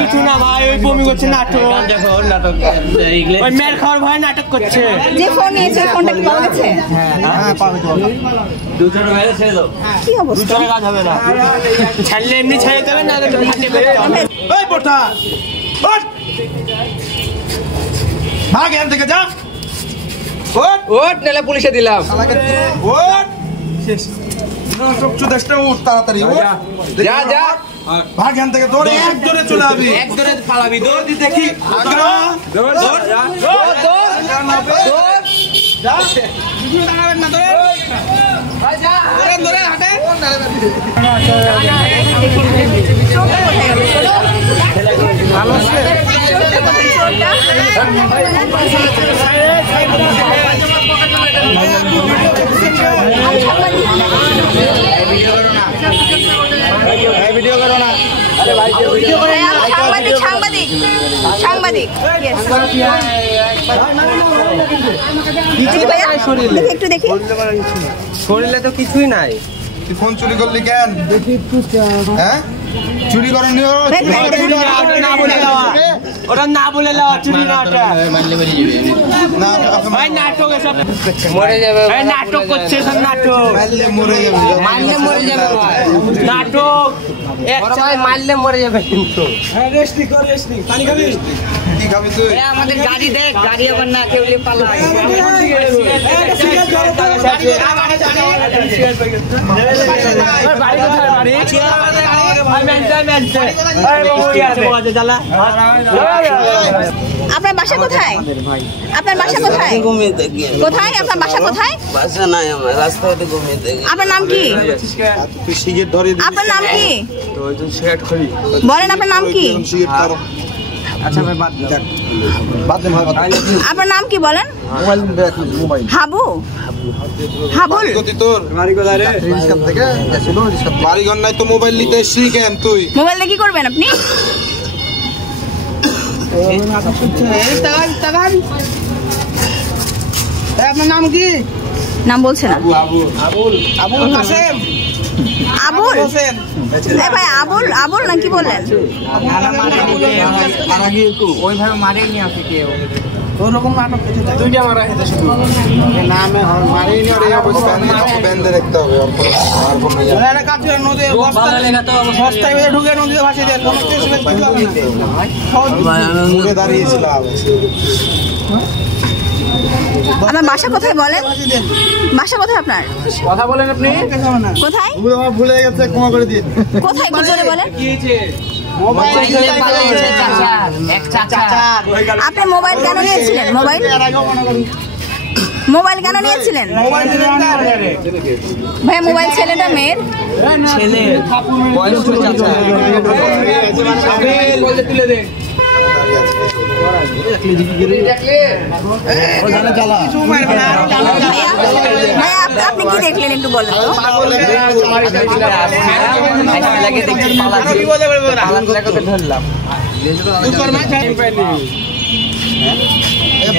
কিছু না ভাই, ওই বমি করছে নাটক। দেখো নাটক, ওই মের খাওয়ার ভয় নাটক করছে। যে ফোন নিয়েছে ফোনটা কি পাওয়া গেছে? হ্যাঁ পাবে তো। দুটো মেরে ছেড়ে দাও। কি অবস্থা? দুটো কাজ হবে না, ছাড়লে এমনি ছেড়ে দেবে না। ওই পোটা ওঠ, ভাগ এখান থেকে যা। ওঠ ওঠ, নালে পুলিশে দিলাম। ওঠ শেষ। চুদাসটা উঠ তাড়াতাড়ি, ওঠ যা যা। ভাগ এখান থেকে, দৌড়, এক দৌড়ে চলে যাবি, এক দৌড়ে পালাবি। দৌড় দি দেখি, দৌড় দৌড় দৌড় দৌড় যা। কিছু দাঁড়াবেন না, দৌড় ভাই যা, দৌড় দৌড় হাঁটে। ভালো আছে ভিডিও করো না। আরে ভাই ভিডিও করে, সাংবাদিক সাংবাদিক সাংবাদিক একটু দেখি। শরীরে তো কিছুই নাই। তুই ফোন চুরি করলি কেন? হ্যাঁ চুরি করনি, ওটা না বলে চুরি না, নাটক মরে যাবে, নাটক করছে সব নাটক। মরে যাবে, মারলে মরে যাবে, নাটক মারলে মরে যাবে। কিন্তু আমাদের গাড়ি দেখ, গাড়ি আবার না কেউ পালায়। আপনার বাসা কোথায়? আপনার বাসা কোথায়? কোথায় আপনার বাসা? কোথায়? বাসা নাই আমার, রাস্তাতে ঘুমিয়ে থাকি। আপনার নাম কি? আপনার নাম কি বলেন? আপনার নাম কি? আপনার নাম কি বলেন? হাবু? হাবুল? বাড়িঘর নাই তো মোবাইল নিতে এসছি কেন? তুই মোবাইল দিয়ে কি করবেন আপনি? আপনার নাম কি? নাম বলছেন? আবুল কাসেম। আবুল? এই ভাই আবুল, আবুল না কি বললেন? ওইভাবে মারেনি আপনি কেউ, ওরকম নাটক দুইটা মারা খেতে শুধু নামে মারেনি। আর এই অবস্থা বেঁধে রাখতে হবে, বস্তায় ঢুকে নদীতে ভাসিয়ে দেন। দাঁড়িয়েছিলাম। আপনার বাসা কোথায় বলেন? বাসা কোথায় আপনার? কথা বলেন আপনি কোথায়? ভুলে গেছে, ক্ষমা করে দিন। কোথায় জোরে বলেন? আপনি মোবাইল কেন নিয়েছিলেন? মোবাইল মোবাইল কেন নিয়েছিলেন? ভাই মোবাইল ছেলেটা মেয়ের? ছেলে বয়স্ক চাচা। আপনি কি দেখলেন একটু বলেন তো?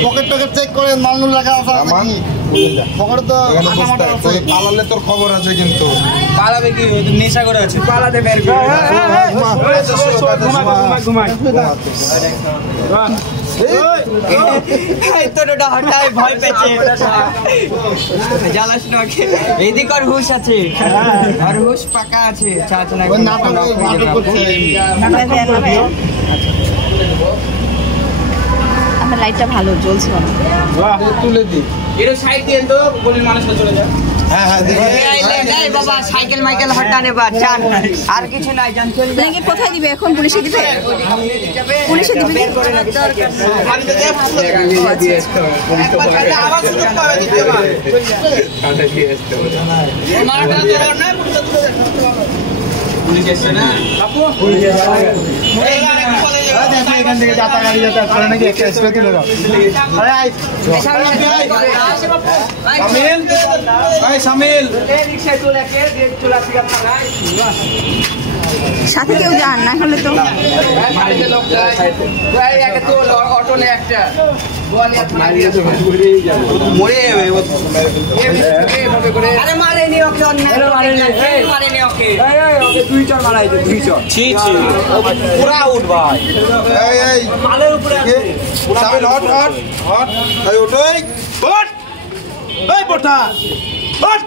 পকেট টকেট চেক করে মালনুল রাখা আছে। পকেট তো পালালে তোর খবর আছে, কিন্তু পালাবে কি? নেশা করে আছে, পালাতে বের করে। ভয় পেয়েছে, জ্বালাস না। এদিক আর হুশ আছে, আর হুশ পাকা আছে। আপনার লাইটটা ভালো জ্বলছে। তুলে দি, এটা সাইড দিয়ে তো গলির মানুষরা চলে যায়। বাবা সাইকেল মাইকেল হটান এবার চান, আর কিছু নাই। ব্ল্যাঙ্কেট কোথায় দিবে এখন? পুলিশে দিবে? পুলিশে দিবে? পুলিশ এসছে না আপু? এখান থেকে যাতা গাড়ি যাতায়াত করে নাকি? একটা স্প্রে তুলে দাও। সামিল রিক্সায় চলে সাথে কেউ যান না হলে তো অটো নেই একটা মরে যাবে আরে মারেনি ওকে মারেনি ওকে পুরা আউট ভাই এই মালের উপরে আছে সাবিল হট হট হট এই ওঠই ওঠ এই পোটা ওঠ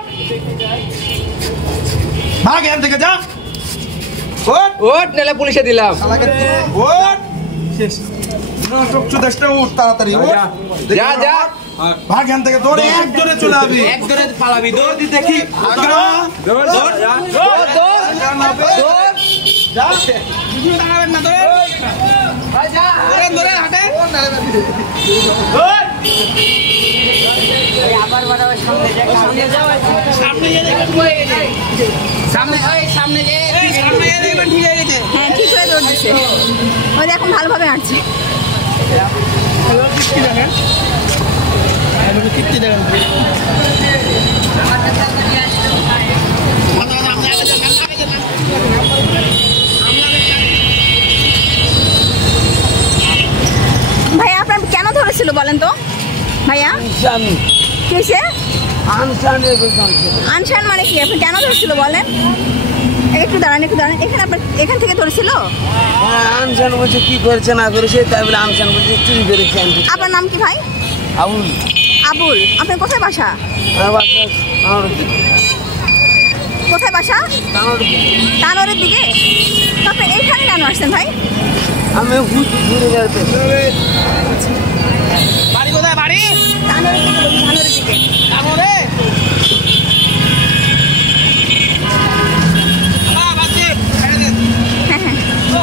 ভাগ এখান থেকে যা ওঠ ওট নেলে পুলিশে দিলাম ওঠ শেষ চোখ দেশটা উঠ তাড়াতাড়ি ওঠ যা যা ভাগ এখান থেকে দৌড় এক জোরে চলে যাবি এক জোরে পালাবি দৌড় দি দেখি দৌড় দৌড় দৌড় দৌড় দৌড় যা দাঁড়াবেন না দৌড় ভাই যা ধরে হাঁটে ওঠ আবার বাড়াবে সামনে যাও সামনে গিয়ে দেখবেন পড়ে গেছে সামনে ওই সামনে গিয়ে দেখবেন ঠিক হয়ে গেছে হ্যাঁ ঠিক হয়ে দৌড় দিচ্ছে ওই এখন ভালোভাবে হাঁটছে ভাইয়া আপনার কেন ধরেছিল বলেন তো ভাইয়া কি হয়েছে আনসান মানে কি আপনি কেন ধরেছিল বলেন একটু দাঁড়ান এখানে আপনার এখান থেকে ধরেছিল আনসান বলছে কি করেছে না করেছে তাই বলে আনসান বলছে চুরি করেছে আপনার নাম কি ভাই আবুল আবুল আপনার কোথায় বাসা কোথায় বাসা তানোরের দিকে তো আপনি এইখানে কেন আসছেন ভাই আমি ঘুরে যাবে বাড়ি কোথায় বাড়ি তানোরের দিকে তানোরের দিকে আমরে হ্যাঁ হ্যাঁ ও